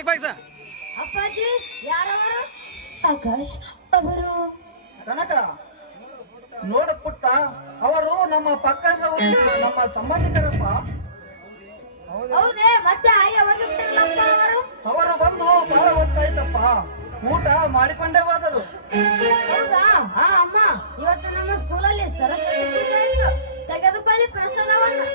Mic ಬಾಯ್ಸ. ಅಪ್ಪಾಜಿ ಯಾರವರು? ಆಕಾಶ್ ಅವರು. ಕನಕ ನೋಡ ಪುಟ್ಟ, ಅವರು ನಮ್ಮ ಪಕ್ಕದ ನಮ್ಮ ಸಂಬಂಧಿಕರಪ್ಪ. ಹೌದೇ, ಮತ್ತೆ ಅವರು ಬಂದು ಬಹಳ ಹೊತ್ತಾಯ್ತಪ್ಪ, ಊಟ ಮಾಡಿಕೊಂಡೇ ಹೋದರು. ಹೌದಾ? ಅಮ್ಮ, ಇವತ್ತು ನಮ್ಮ ಸ್ಕೂಲಲ್ಲಿ ಸರಸ್ವತಿ ಪೂಜೆ ಇತ್ತು, ತೆಗೆದುಕೊಳ್ಳಿ ಪ್ರಸಾದವನ್ನು.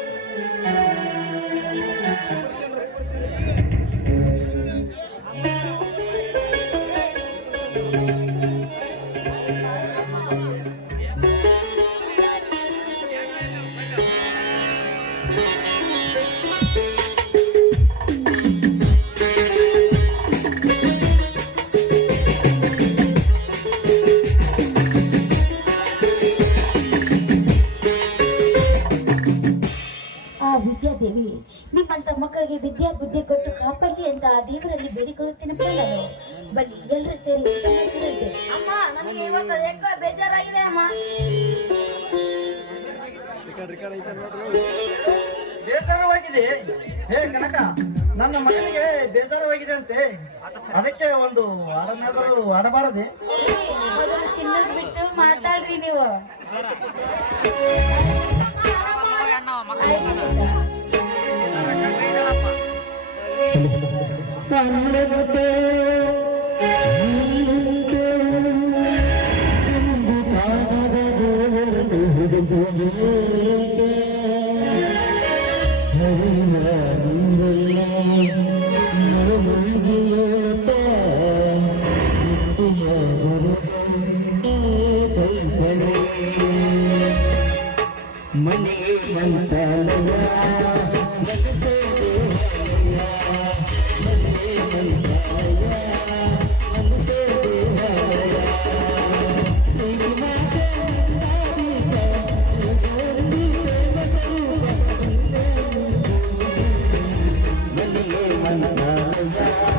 ವಿದ್ಯಾದೇವಿ, ನಿಮ್ಮಂತ ಮಕ್ಕಳಿಗೆ ವಿದ್ಯಾ ಬುದ್ಧಿ ಕೊಟ್ಟು ಕಾಪಾಡಿ ಅಂತ ಆ ದೇವರಲ್ಲಿ ಬೇಡಿಕೊಳ್ಳುತ್ತೇನೆ. ಬನ್ನಿ ಎಲ್ಲರೂ ಸೇರಿ ಅಮ್ಮ, ನನಗೆ ಇವತ್ತು ಯಾಕೋ ಬೇಜಾರಾಗಿದೆ ಅಮ್ಮ. ಬೇಜಾರವಾಗಿದೆ? ಹೇ ಕನಕ, ನನ್ನ ಮಗನಿಗೆ ಬೇಜಾರವಾಗಿದೆ ಅಂತೆ, ಅದಕ್ಕೆ ಒಂದು ವಾರನಾದರೂ ಆಡಬಾರದೆ? ತಿನ್ನೋದ್ ಬಿಟ್ಟು ಮಾತಾಡ್ರಿ ನೀವು. ಮನೆ ಮಂತ್ರಾಲಯ ಮಂತ್ರಾಲಯ